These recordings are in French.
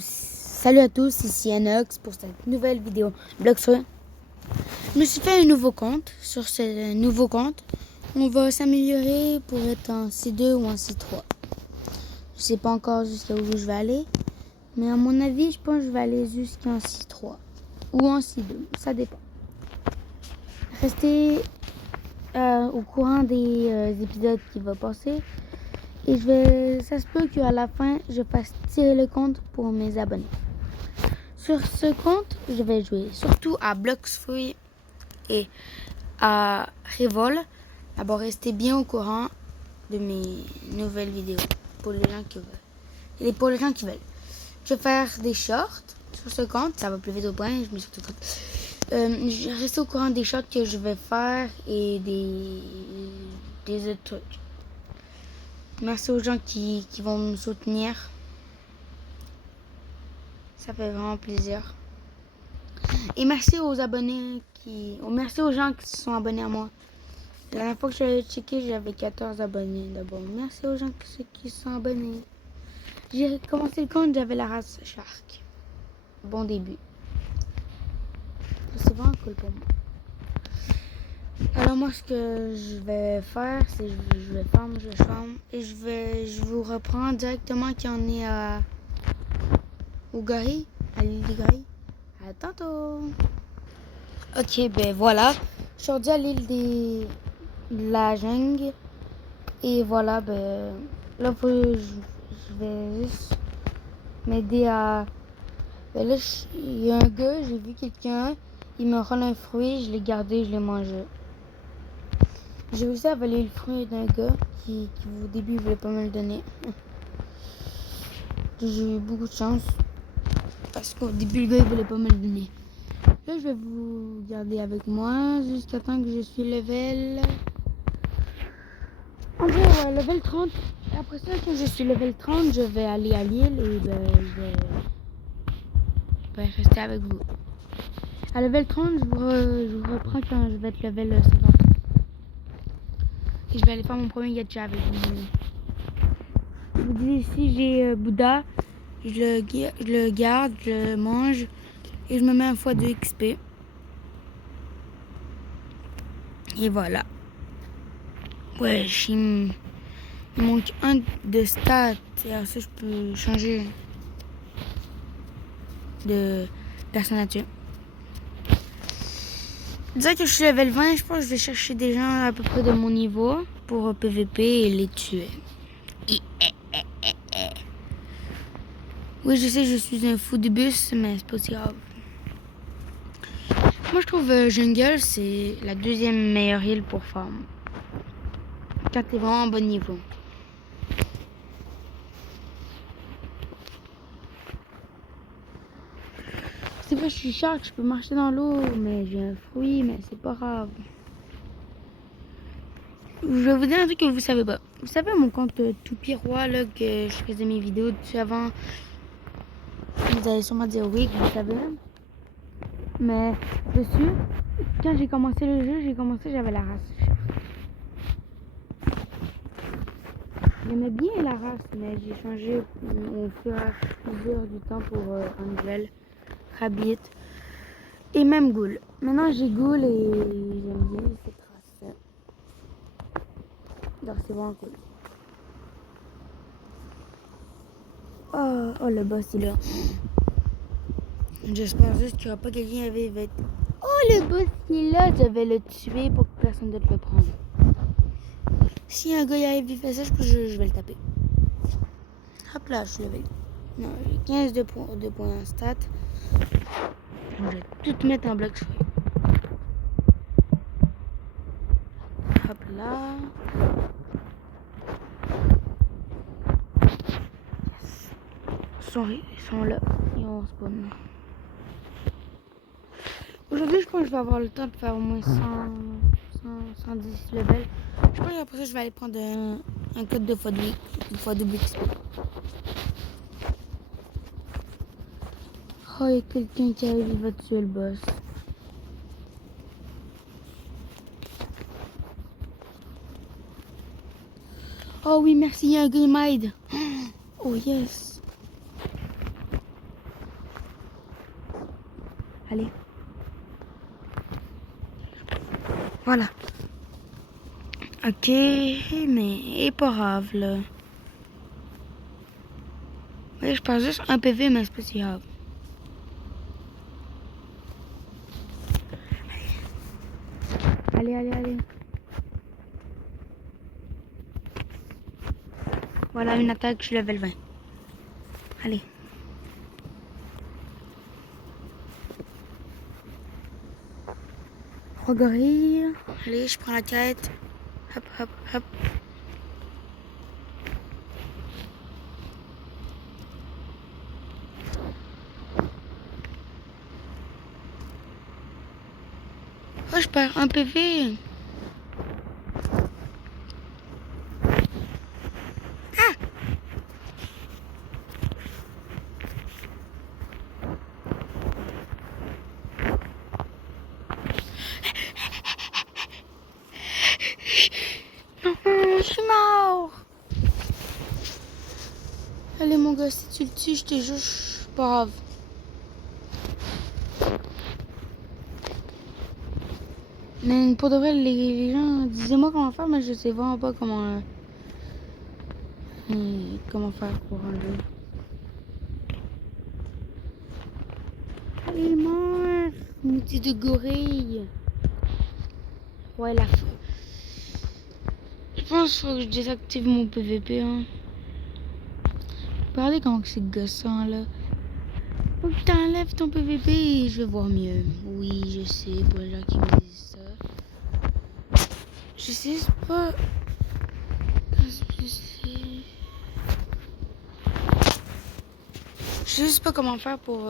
Salut à tous, ici Anox pour cette nouvelle vidéo Bloxfree. Je me suis fait un nouveau compte. Sur ce nouveau compte, on va s'améliorer pour être en C2 ou en C3. Je sais pas encore jusqu'à où je vais aller, mais à mon avis, je pense que je vais aller jusqu'en C3 ou en C2, ça dépend. Restez au courant des épisodes qui vont passer. Et ça se peut qu'à la fin, je fasse tirer le compte pour mes abonnés. Sur ce compte, je vais jouer surtout à Bloxfree et à Revol. D'abord, restez bien au courant de mes nouvelles vidéos pour les gens qui veulent. Et pour les gens qui veulent. Je vais faire des shorts sur ce compte. Ça va plus vite au point. Je me suis tout je reste au courant des shorts que je vais faire et des autres trucs. Merci aux gens qui vont me soutenir. Ça fait vraiment plaisir. Et merci aux abonnés merci aux gens qui se sont abonnés à moi. La dernière fois que j'avais checké, j'avais 14 abonnés d'abord. Merci aux gens qui se sont abonnés. J'ai commencé le compte, j'avais la race Shark. Bon début. C'est vraiment cool pour moi. Alors moi, ce que je vais faire, c'est je vais farm, et je vous reprends directement quand on est au Gary, à l'île du Gary. À tantôt. Ok, ben voilà. Je suis rendu à l'île de la jungle. Et voilà, ben là, je vais juste m'aider à... Ben là, il y a un gars, j'ai vu quelqu'un, il me rend un fruit, je l'ai gardé, je l'ai mangé. J'ai réussi à voler le fruit d'un gars qui au début, il voulait pas me le donner. J'ai eu beaucoup de chance. Parce qu'au début, le gars, il voulait pas me le donner. Là, je vais vous garder avec moi jusqu'à temps que je suis level... On va level 30. Et après ça, quand je suis level 30, je vais aller à l'île et je vais rester avec vous. À level 30, je vous reprends quand je vais être level 50. Et je vais aller faire mon premier gacha avec vous. Je vous dis ici, j'ai Bouddha. Je le garde, je le mange. Et je me mets un fois 2 XP. Et voilà. Ouais, il manque un de stats. Et alors ça, je peux changer de personnage. Disons que je suis level 20, je pense que je vais chercher des gens à peu près de mon niveau pour PVP et les tuer. Oui, je sais, je suis un fou du bus, mais c'est pas si grave. Moi, je trouve Jungle, c'est la deuxième meilleure île pour farm. Quand t'es vraiment à bon niveau. C'est vrai, je suis shark, je peux marcher dans l'eau, mais j'ai un fruit, mais c'est pas grave. Je vais vous dire un truc que vous savez pas. Vous savez mon compte Toupie Roi, là, que je faisais mes vidéos dessus avant. Vous allez sûrement dire oui, que vous savez. Mais dessus, quand j'ai commencé le jeu, j'avais la race. J'aimais bien la race, mais j'ai changé au fur et à mesure du temps pour Angel, Rabbit et même Ghoul. Maintenant j'ai Ghoul et j'aime bien cette race. Donc c'est vraiment cool. Oh, le boss il est là. J'espère juste qu'il n'y aura pas quelqu'un qui va être... Oh, le boss il est là, je vais le tuer pour que personne d'autre le prenne. Si un gars y arrive, il fait ça, je vais le taper. Hop là, je suis level. Non, j'ai 15 de points en stats. Je vais tout mettre en Bloxfree. Hop là. Yes. Ils sont là. Ils ont spawn. Aujourd'hui, je pense que je vais avoir le temps de faire au moins 110 levels. Je pense qu'après ça, je vais aller prendre un code de x2 XP. Oh, il y a quelqu'un qui arrive, il va tuer le boss. Oh oui, merci, il y a un game mide. Oh yes. Allez. Voilà. Ok, mais pas grave là. Oui, je perds juste un PV, mais c'est pas si grave. Allez. Voilà une attaque, je suis level 20. Allez. Trois gorilles. Allez, je prends la quête. Hop. Oh, je perds un PV. Non, je suis mort. Allez, mon gars, si tu le tues, je te jure, je suis pas grave. Mais pour de vrai, les gens disaient-moi comment faire, mais je sais vraiment pas comment faire pour enlever. Allez, mort. Mouti de gorille. Ouais, la fin. Je pense qu'il faut que je désactive mon PVP. Hein. Regardez comment c'est gossant là. Faut que t'enlèves ton PVP et je vais voir mieux. Oui, je sais, pour les gens qui me disent ça. Je sais pas. Je sais pas comment faire pour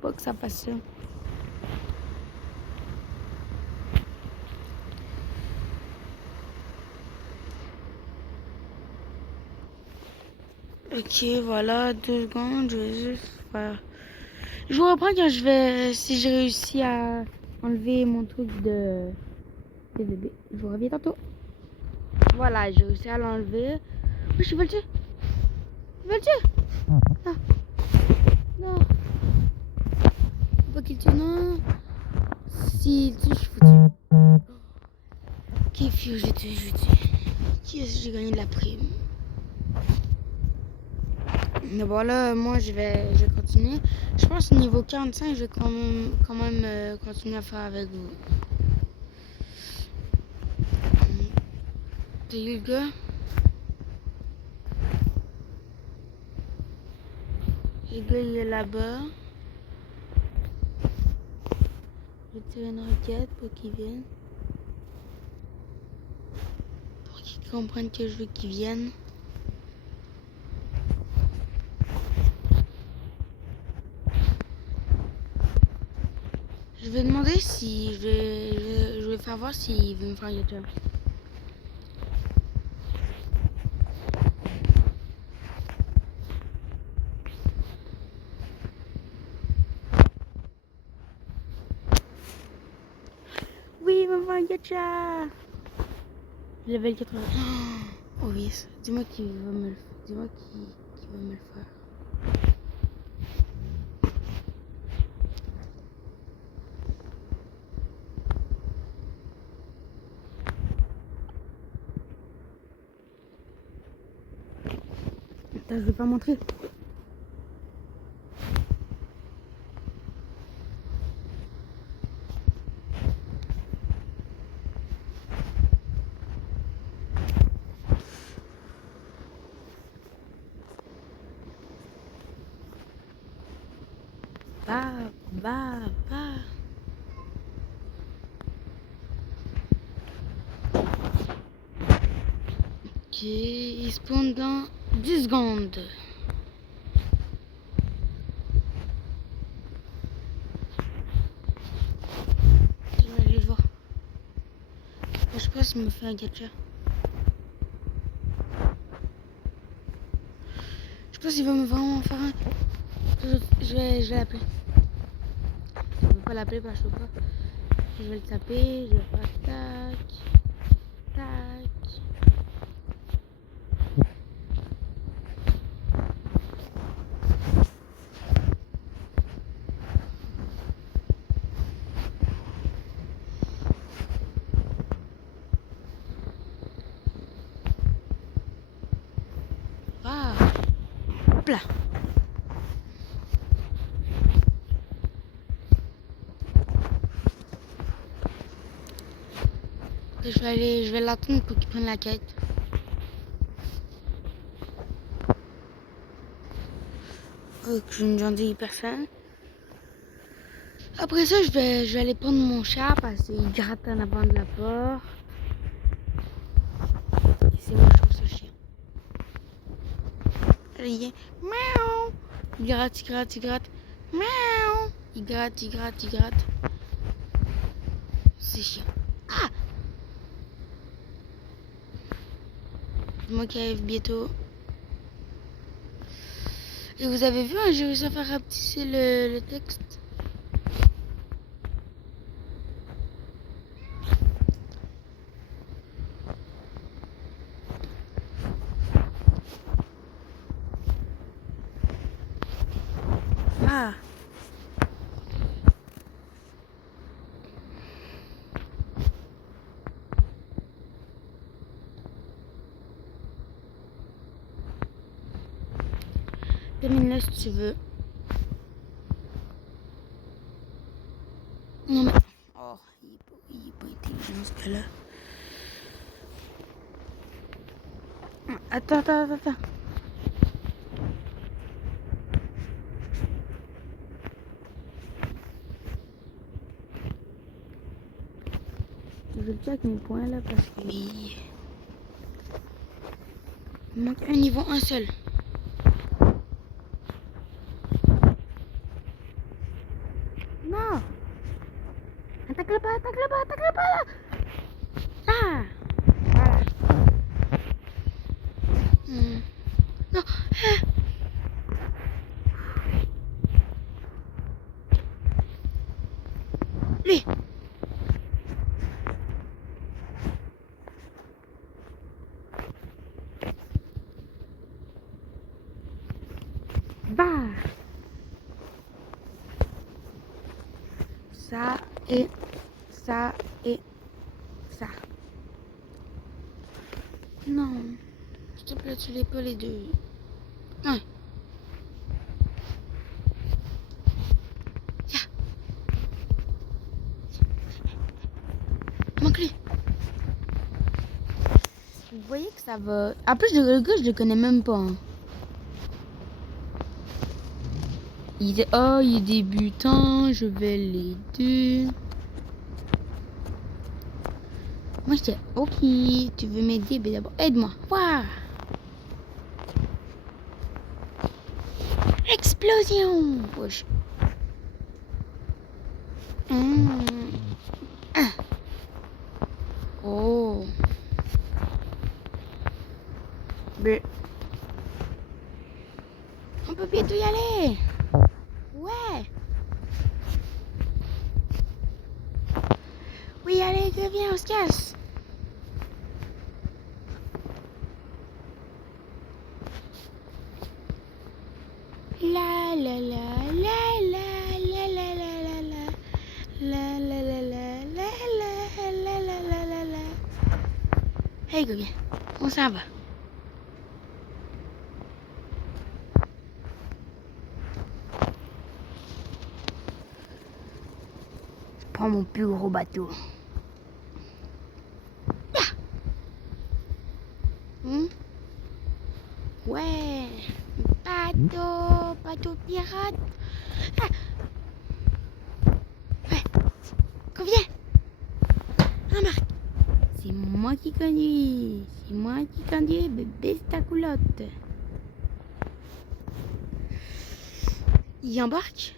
pas que ça passe ça. Ok, voilà, 2 secondes, je vais juste faire. Je vous reprends quand si j'ai réussi à enlever mon truc de bébé. Je vous reviens tantôt. Voilà, j'ai réussi à l'enlever. Oh, je vais le tuer. Non. Non. Faut pas qu'il tue, non. S'il tue, je suis foutu. Ok, fiu, je vais tuer. Qui est-ce que j'ai gagné de la prime? Mais voilà, moi je vais continuer. Je pense niveau 45, je vais quand même continuer à faire avec vous. T'as eu le gars? Le gars il est là-bas. Je vais tirer une roquette pour qu'il vienne. Pour qu'il comprenne que je veux qu'il vienne. Je vais demander si je vais faire voir s'il veut me faire un tour. Oui, il va me faire un gacha. Level 80. Oh oui, dis-moi qui va me le faire. Dis-moi qui va me le faire. Attends, je vais pas montrer. Va. Ok, il spawn dans 10 secondes. Je vais aller le voir. Je sais pas s'il me fait un gacha. Je sais pas s'il va me vraiment faire un. Je vais l'appeler. Je peux pas l'appeler parce que je peux pas. Je vais le taper, je vais faire tac. va. Hop là. Je vais l'attendre pour qu'il prenne la quête. Je ne dis personne. Après ça, je vais aller prendre mon chat parce qu'il gratte en avant de la porte. Et c'est moi, je trouve ce chien. Il vient. Miaou. Il gratte, il gratte, il gratte. Miaou. Il gratte, il gratte, il gratte. C'est chiant. Ah! C'est moi qui arrive bientôt. Et vous avez vu, hein, j'ai réussi à faire rapetisser le texte. Ah! Termine-le si tu veux. Non mais... Oh, il est pas intelligent ce gars-là. Attends. Je vais le check mes points là parce que... Oui. Il manque un niveau, un seul. Non! Attaque-le pas là! Ah! Voilà. Non! Ah. Lui! Bah! Ça et ça et ça. Non. S'il te plaît, tu les pas les deux. Ouais. Yeah. Manque-lui. Vous voyez que ça va. En plus, le gars, je le connais même pas. Hein. Il dit, oh, il est débutant, je vais l'aider. Moi, je dis, ok, tu veux m'aider, mais d'abord, aide-moi. Waouh! Explosion! Wesh. Oh. Mais... On peut bientôt y aller. Ouais. Oui, allez, viens, on se casse. La la la la la la la la la la la la la la la la la la la. Hey, go bien. On s'en va. Je prends mon plus gros bateau. Ouais. Bateau pirate. Ah. Ouais. Combien? Ah, Marc. C'est moi qui conduis. C'est moi qui conduis, bébé, c'est ta coulotte. Il embarque?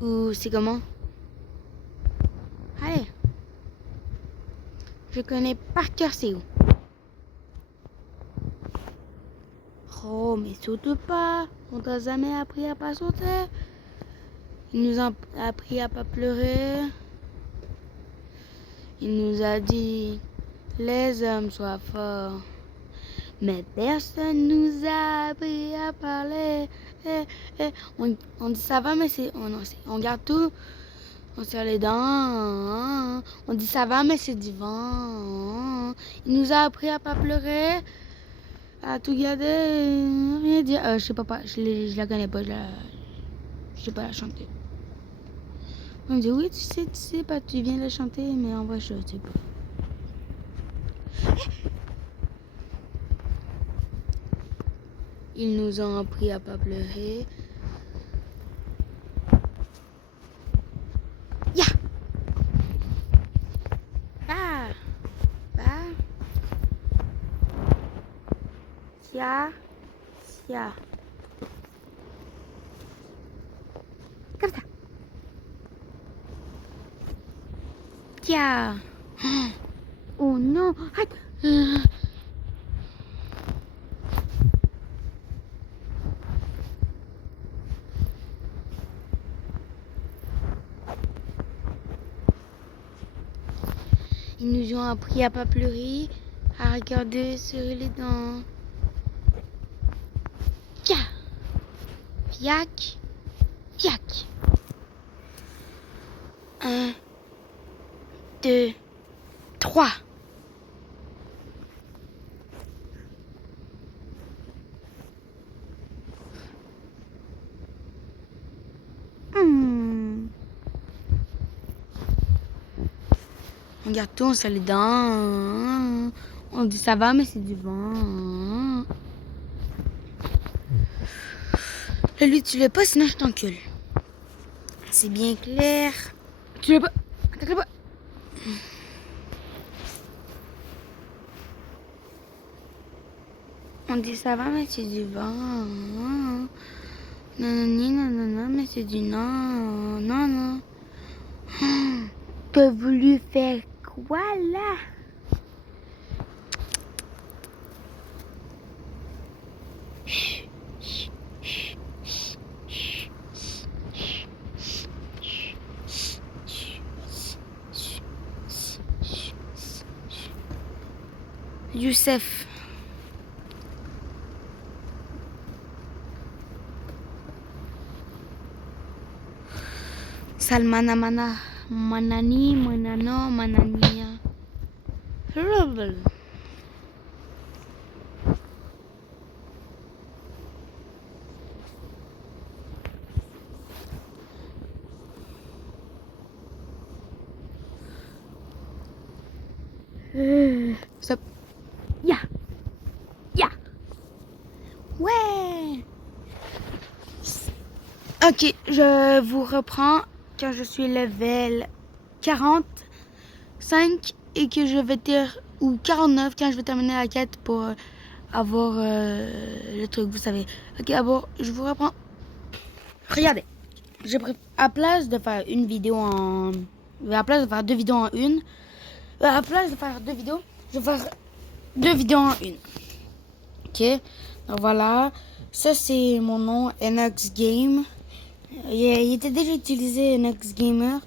Ou c'est comment? Allez. Je connais par cœur c'est où. Oh, mais saute pas. On t'a jamais appris à pas sauter. Il nous a appris à pas pleurer. Il nous a dit, les hommes soient forts. Mais personne nous a appris à parler. On dit ça va, mais on garde tout. On serre les dents. On dit ça va, mais c'est du vent. Il nous a appris à pas pleurer. À tout garder, rien dire. Je sais pas, je la connais pas, je sais pas la chanter. On me dit oui, tu sais pas, tu viens de la chanter, mais en vrai, je sais pas. Ils nous ont appris à pas pleurer. Ya! Ba! Ba! Sia! Sia! Comme ça! Tia! Oh non! Arrête! Ils nous ont appris à pas pleurer, à regarder sur les dents. Tia! Fiac! Fiac! 1, 2, 3. Regarde tout, on se les dents. On dit ça va, mais c'est du vent. Là, lui, tu l'as pas, sinon je t'encule. C'est bien clair. Tu l'as pas. Attaque-le pas. On dit ça va, mais c'est du vent. Nanani, nanana, mais c'est du non. Non, non. T'as voulu faire quoi là? Youssef. Salmana mana manani manano manania. Stop. Ya. Ya. Ouais. Ok, je vous reprends quand je suis level 45 et que je vais ou 49 quand je vais terminer la quête pour avoir le truc, vous savez. Ok, d'abord, je vous reprends. Regardez, à place de faire une vidéo à place de faire deux vidéos en une, à place de faire deux vidéos, je vais faire deux vidéos en une. Ok, donc voilà. Ça, c'est mon nom, Enox Game. Il était déjà utilisé, Enox Gamer.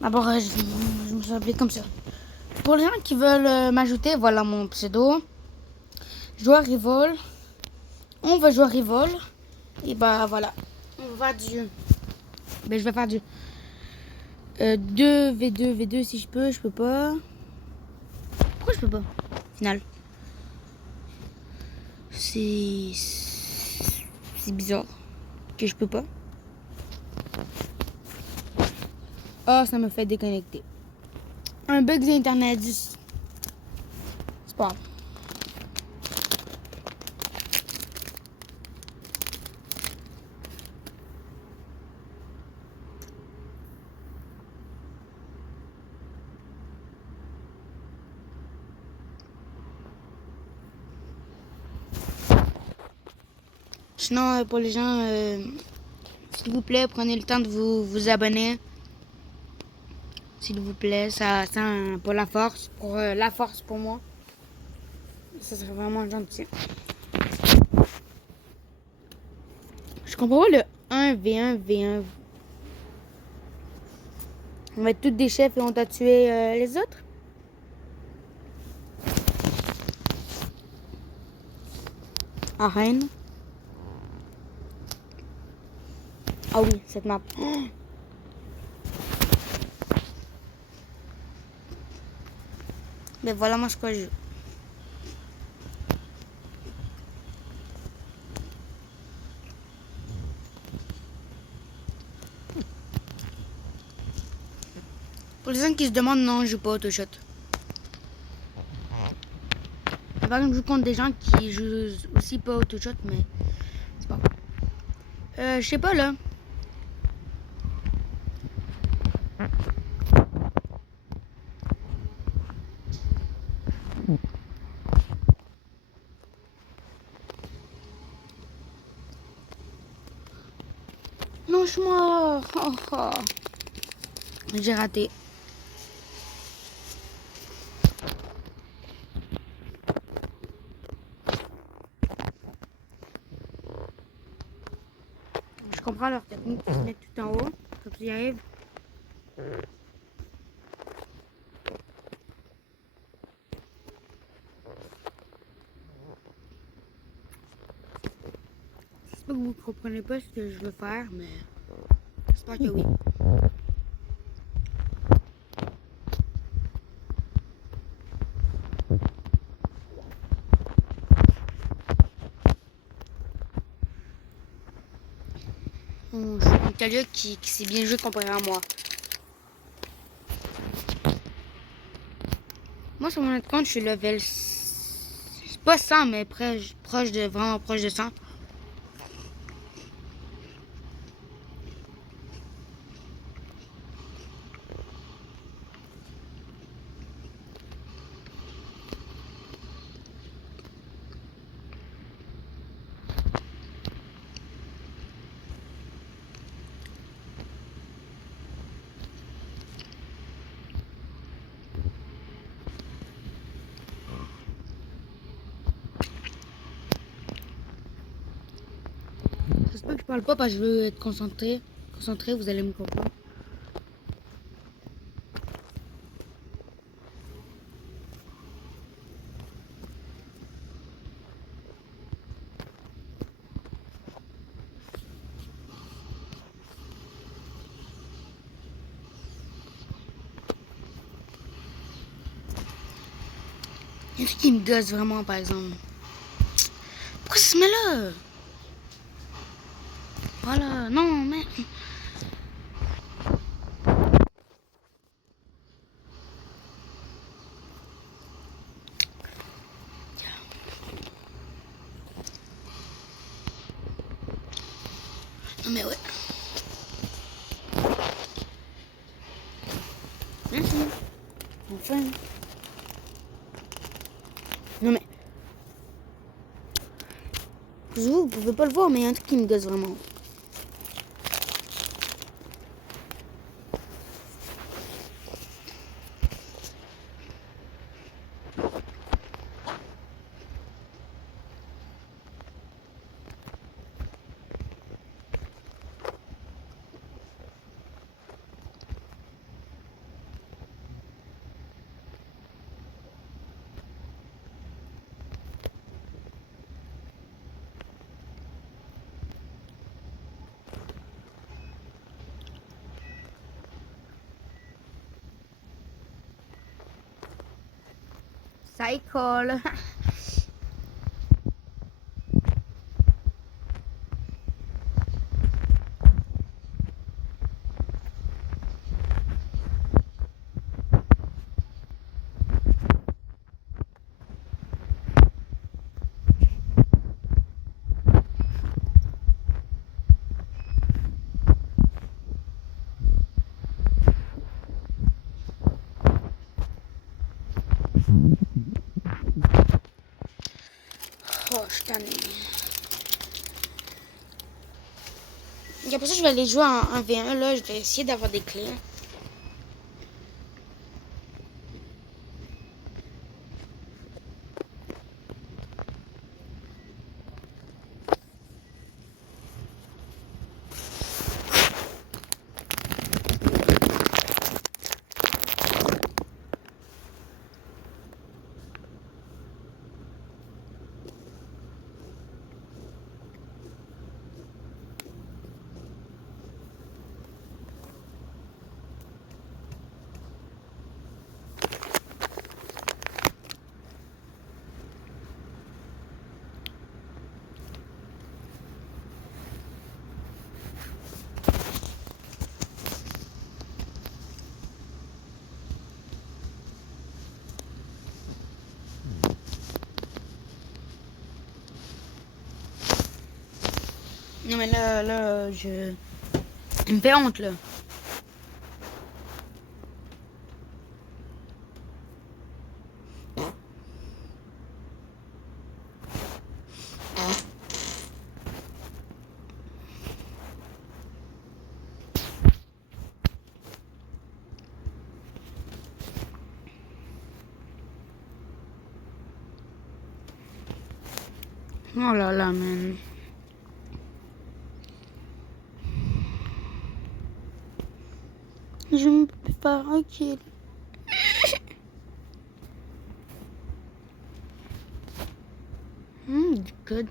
D'abord, je me suis appelé comme ça. Pour les gens qui veulent m'ajouter, voilà mon pseudo. Joueur Rivol. On va jouer Rivol. Et bah voilà. On va du. Ben, je vais faire du 2v2, V2 si je peux pas. Pourquoi je peux pas? Final. C'est bizarre que je peux pas. Oh, ça me fait déconnecter. Un bug d'internet. C'est pas grave. Sinon, pour les gens, s'il vous plaît, prenez le temps de vous abonner. S'il vous plaît, ça pour la force, pour moi. Ça serait vraiment gentil. Je comprends pas le 1v1v1. On va être tous des chefs et on t'a tué les autres. Arène. Ah oui, cette map. Mais voilà moi ce que je joue. Pour les gens qui se demandent, non, je joue pas au Autoshot. Par exemple, je joue contre des gens qui jouent aussi pas au Autoshot, mais c'est pas grave. Je sais pas là. Non, je suis mort. Oh, oh. J'ai raté. Je comprends leur technique de se mettre tout en haut, comme tu y arrives. J'espère que vous comprenez pas ce que je veux faire, mais j'espère que oui. Je suis une Talia qui sait bien jouer comparé à moi. Moi, sur mon autre compte, je suis level... C'est pas 100, mais vraiment proche de 100. J'espère que je parle pas parce que je veux être concentré. Concentré, vous allez me comprendre. Il y a un truc qui me gosse vraiment, par exemple. Pourquoi ça se met là? Voilà, non, mais... Non, mais ouais. Merci. Enfin. Non, mais... Vous pouvez pas le voir, mais il y a un truc qui me gosse vraiment. Ça école. Oh, je suis tannée. Et après ça, je vais aller jouer en 1v1. Là, je vais essayer d'avoir des clés. Non mais il me fait honte là. Oh là là, man. Je me peux pas, ok. Good.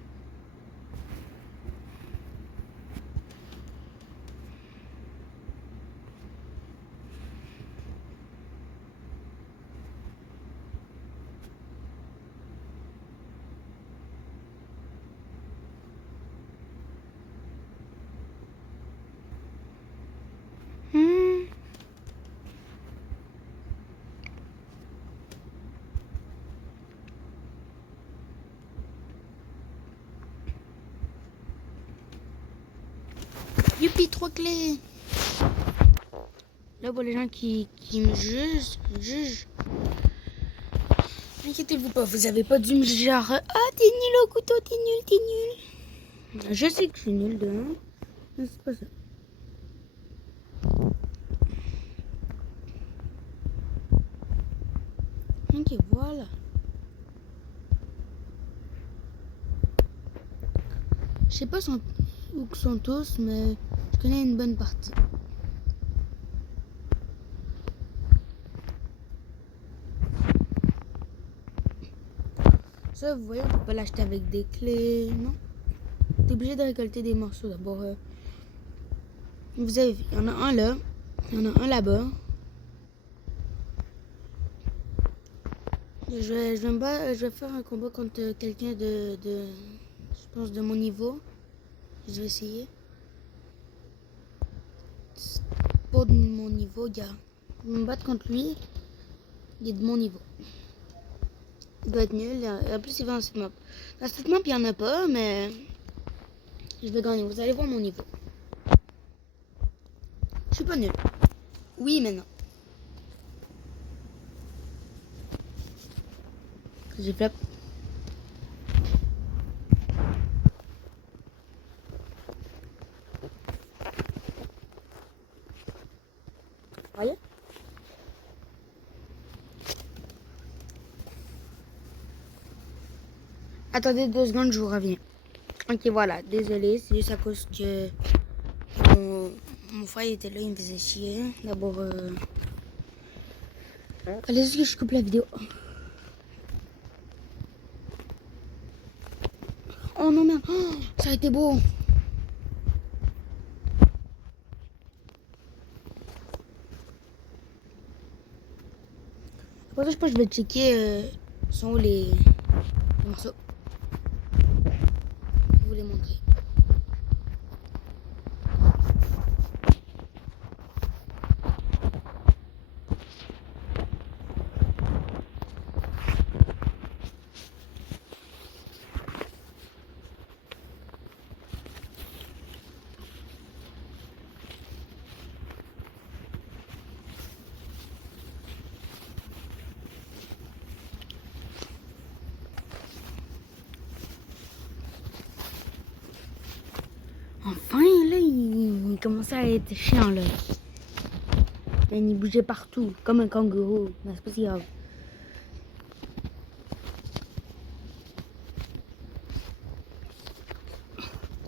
Hmm. Youpi, 3 clés. Là, pour les gens qui me jugent, inquiétez-vous pas, vous avez pas dû me juger. Ah, t'es nul au couteau, t'es nul. Je sais que je suis nul de 1, mais c'est pas ça. Ok, voilà. Je sais pas où sont tous, mais je connais une bonne partie. Ça, vous voyez, on peut pas l'acheter avec des clés, non? T'es obligé de récolter des morceaux d'abord. Vous avez vu, il y en a un là, il y en a un là-bas. Je vais faire un combat contre quelqu'un je pense de mon niveau. Je vais essayer. C'est pas de mon niveau, gars. Je vais me battre contre lui. Il est de mon niveau. Il doit être nul. En plus, il va dans cette map. Dans cette map, il n'y en a pas, mais je vais gagner. Vous allez voir mon niveau. Je suis pas nul. Oui, maintenant. J'ai flop. Voyez? Attendez 2 secondes, je vous reviens. Ok, voilà. Désolé, c'est juste à cause que mon frère était là, il me faisait chier. D'abord, allez-y que je coupe la vidéo. Oh non, merde. Oh, ça a été beau. Après ça, je pense que je vais checker sont où les morceaux. Je vais vous les montrer. Enfin, là, il commençait à être chiant, là. Il bougeait partout, comme un kangourou. Mais c'est pas si grave.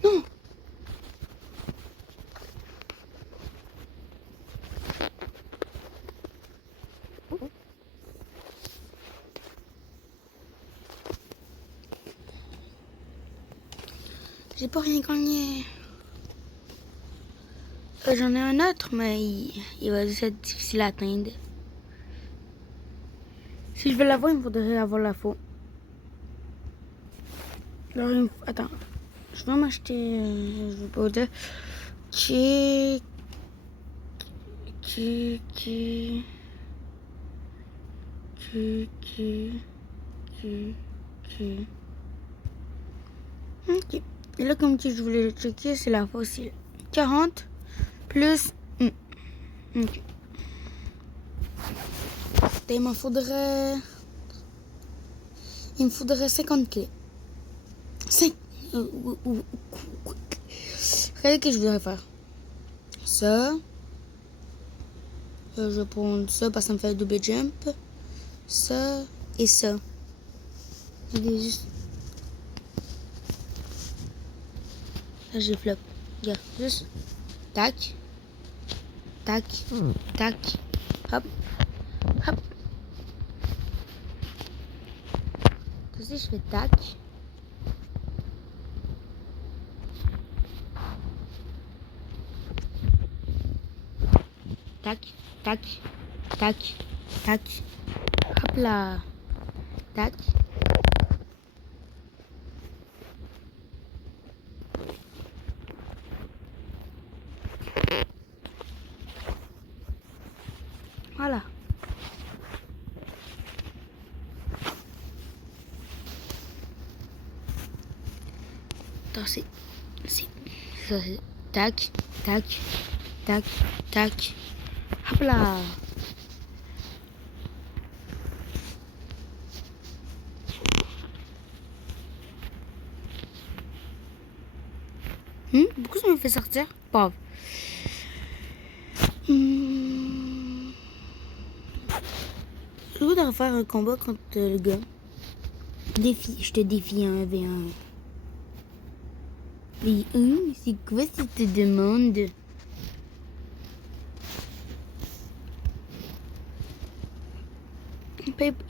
Non! J'ai pas rien gagné. J'en ai un autre, mais il va être difficile à atteindre. Si je veux l'avoir, il me faudrait avoir la faux. Alors, attends. Je vais m'acheter. Je vais pas vous dire. Qui. Qui. Qui. Qui. Qui. Qui. Qui. Ok. Et là, comme que je voulais le checker, c'est la fossile. 40 plus... Ok. Et il me faudrait 50 clés. 5... Regardez que je voudrais faire. Ça. Je vais prendre ça parce que ça me fait double jump. Ça et ça. Juste... Là, j'ai flop. Regarde, juste. Tac. Tac. Tac. Hop. Hop. Aussi, je fais tac. Tac. Tac. Tac. Tac. Hop là. Tac. Voilà. Attends, c'est... Ça, c'est... Tac, tac, tac, tac. Hop là. Pourquoi ça me fait sortir? Pauvre. Je voudrais faire un combat contre le gars. Défi, je te défie un V1. V1, c'est quoi cette demande?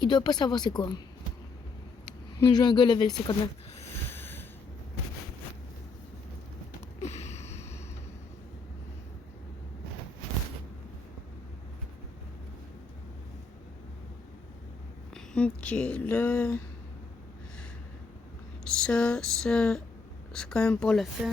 Il doit pas savoir c'est quoi. J'ai un gars level 59. Ok, là... Ça, c'est quand même pour le fun.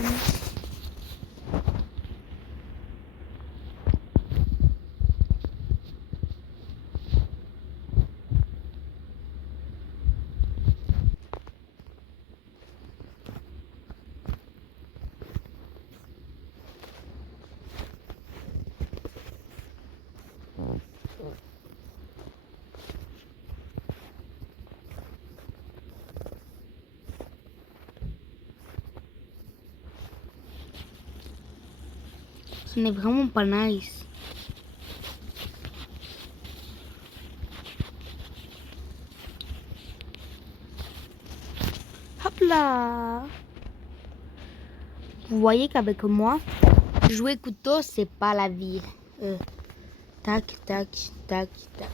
Ce n'est vraiment pas nice. Hop là. Vous voyez qu'avec moi, jouer couteau, c'est pas la vie. Tac, tac, tac, tac.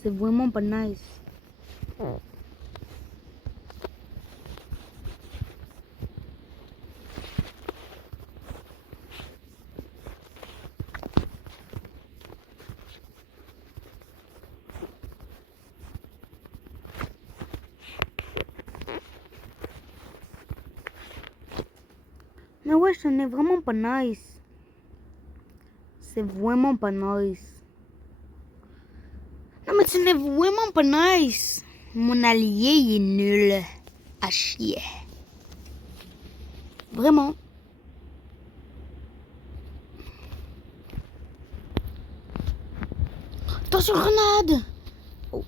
C'est vraiment pas nice. Mais ouais, ce n'est vraiment pas nice. C'est vraiment pas nice. Non, mais ce n'est vraiment pas nice. Mon allié, il est nul. À chier. Vraiment. Attention, grenade! Oh.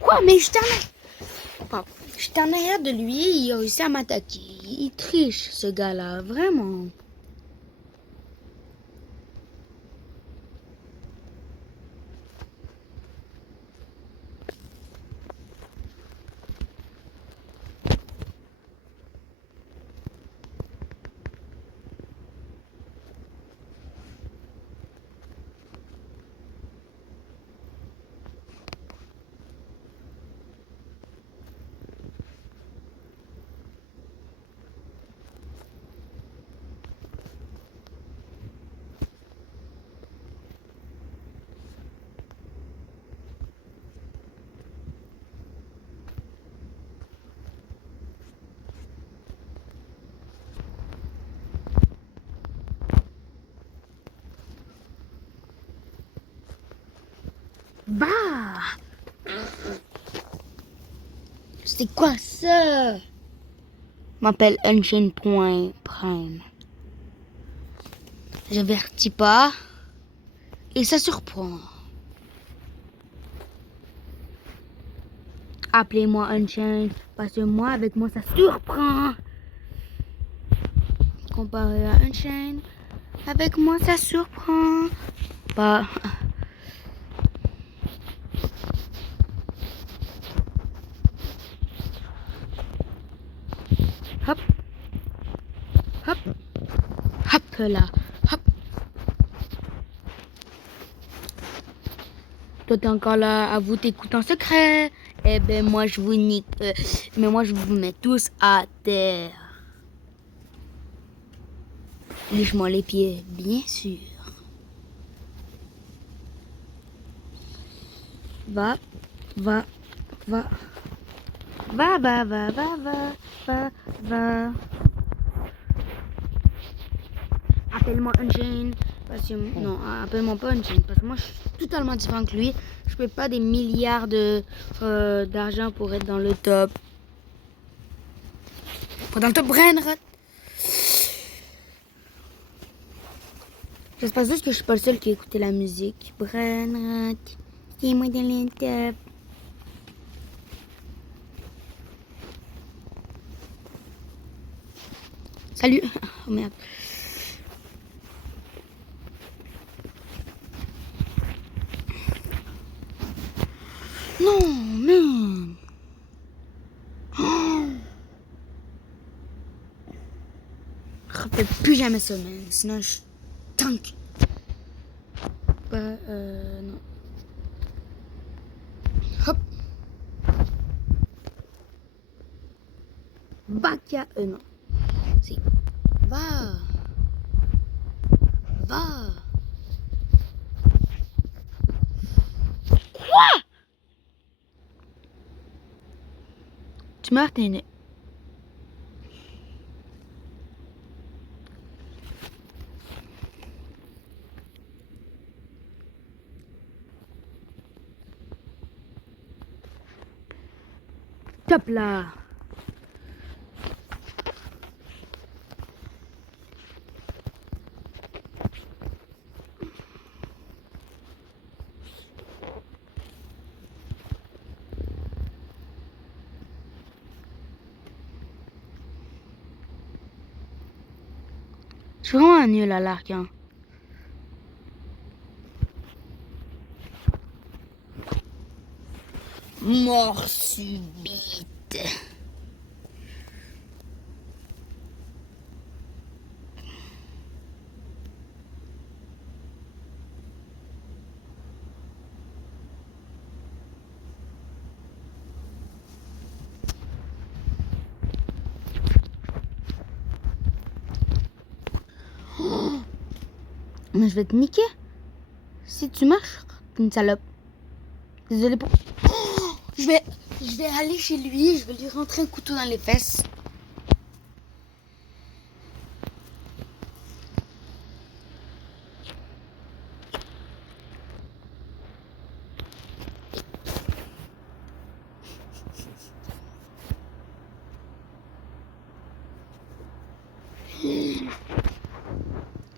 Quoi? Mais j'étais en arrière de lui, il a réussi à m'attaquer. Il triche, ce gars-là, vraiment. Bah! C'est quoi ça? Je m'appelle Unchained.Prime. J'avertis pas. Et ça surprend. Appelez-moi Unchained. Parce que moi, avec moi, ça surprend. Comparé à Unchained, avec moi, ça surprend. Pas. Hop. Hop. Hop là. Hop. Toi, t'es encore là à vous t'écouter en secret. Eh ben, moi, je vous nique. Mais moi, je vous mets tous à terre. Liche-moi les pieds, bien sûr. Va, va, va. Va, va, va, va, va, va, va. Appelle-moi Unchained. Parce que, non, appelle-moi pas Unchained. Parce que moi, je suis totalement différent que lui. Je paie pas des milliards d'argent pour être dans le top. Pas dans le top Brainrot. J'espère juste que je suis pas le seul qui a écouté la musique. Brainrot. C'est moi dans le top. Salut. Oh merde. Non, merde. Oh. Refais plus jamais ça, man. Sinon, je tank. Non. Hop. Bakia. Non. Si. Va. Va. Quoi? Tu meurs, t'es né. Top là. Je suis vraiment nul à l'arc, hein. Mort subite. Mais je vais te niquer. Si tu marches, t'es une salope. Désolé pour... Oh, je vais aller chez lui, je vais lui rentrer un couteau dans les fesses.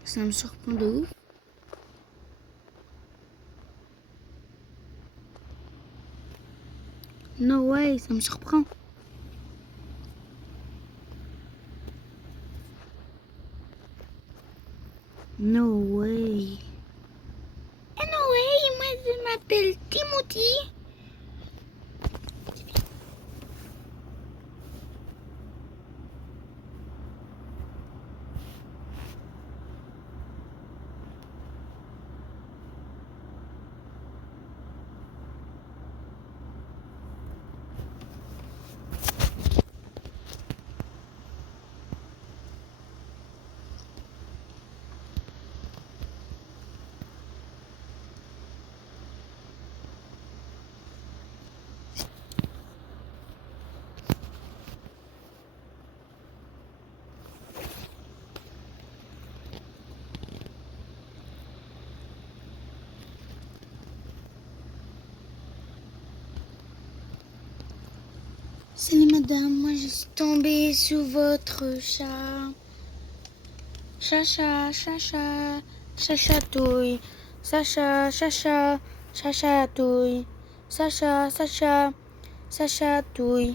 Ça me surprend de ouf. No way, ça me surprend. No way. No way, moi je m'appelle Timothy. madame, moi je suis tombée sous votre chat. Chacha, chacha, chachatouille. Sacha, chacha, chachatouille. Sacha, sacha, chachatouille.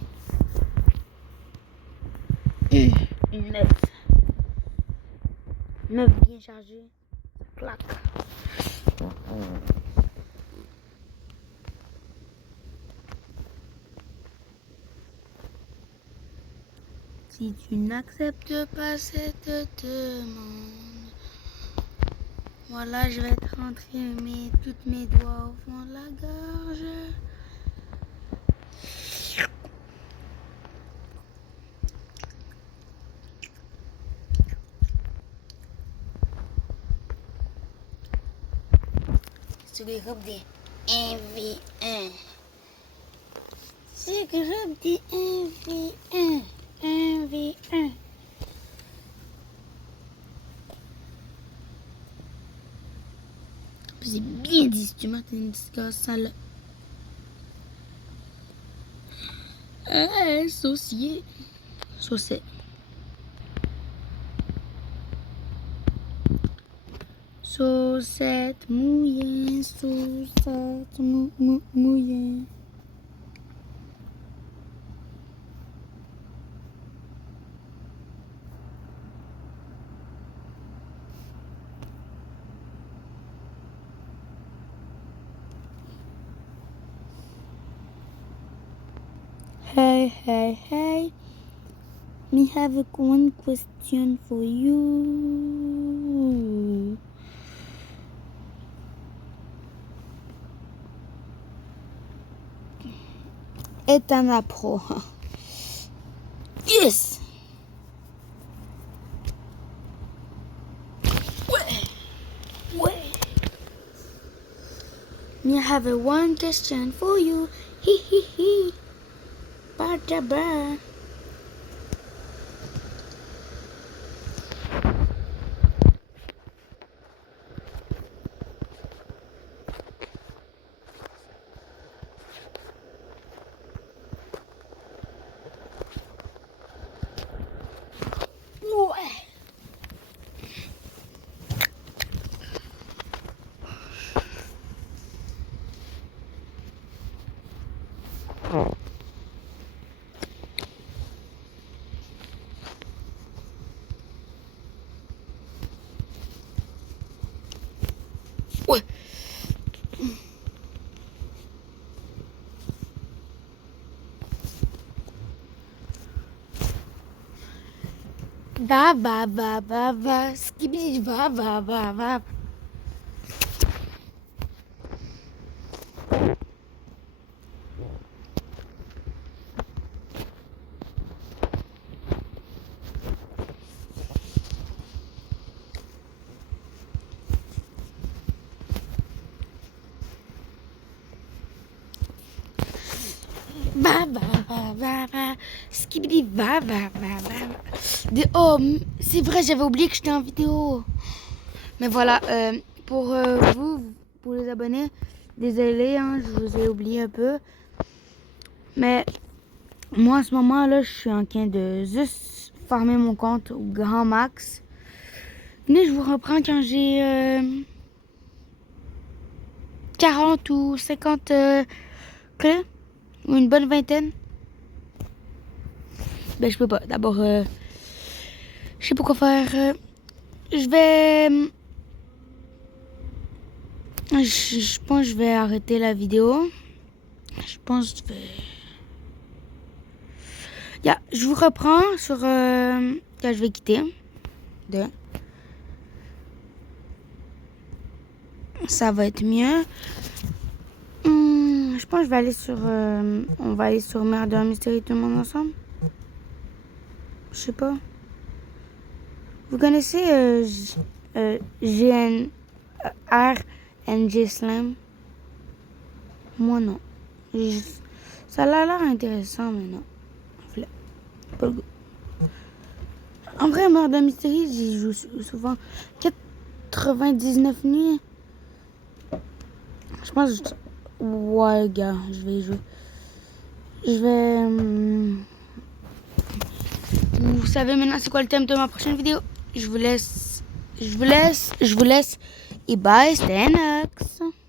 Une meuf. Meuf bien chargée. Clac. Si tu n'acceptes pas cette demande, voilà, je vais te rentrer toutes mes doigts au fond de la gorge. C'est le groupe des 1v1. C'est le groupe des 1v1. 1v1. C'est bien dit, si tu m'as une discussion sale. Saucier. Saucet. Saucette mouillée, saucette mouillée. Hey. Me have one question for you. Est un appro. Yes. Ouais. Me have one question for you. Hi. Ba-da-ba. Ouais. Va. Skibidi, va. Va. Skibidi, va. Oh, c'est vrai, j'avais oublié que j'étais en vidéo. Mais voilà, pour vous, pour les abonnés, désolé, hein, je vous ai oublié un peu. Mais moi, en ce moment-là, je suis en train de juste farmer mon compte au grand max. Venez, je vous reprends quand j'ai 40 ou 50 clés, ou une bonne vingtaine. Ben, je peux pas. D'abord, je sais pas quoi faire. Je vais... Je pense que je vais arrêter la vidéo. Je pense que je vais... je vous reprends sur... quand je vais quitter. Ça va être mieux. Je pense que je vais aller sur... on va aller sur Murder Mystery tout le monde ensemble. Je sais pas. Vous connaissez GNR NG Slam? Moi non. Ça a l'air intéressant, mais non. Pas le goût. En vrai, Murder Mystery, j'y joue souvent. 99 nuits. Je pense... Ouais, gars, je vais y jouer. Je vais... Vous savez maintenant c'est quoi le thème de ma prochaine vidéo. Je vous laisse. Et bye, stand up.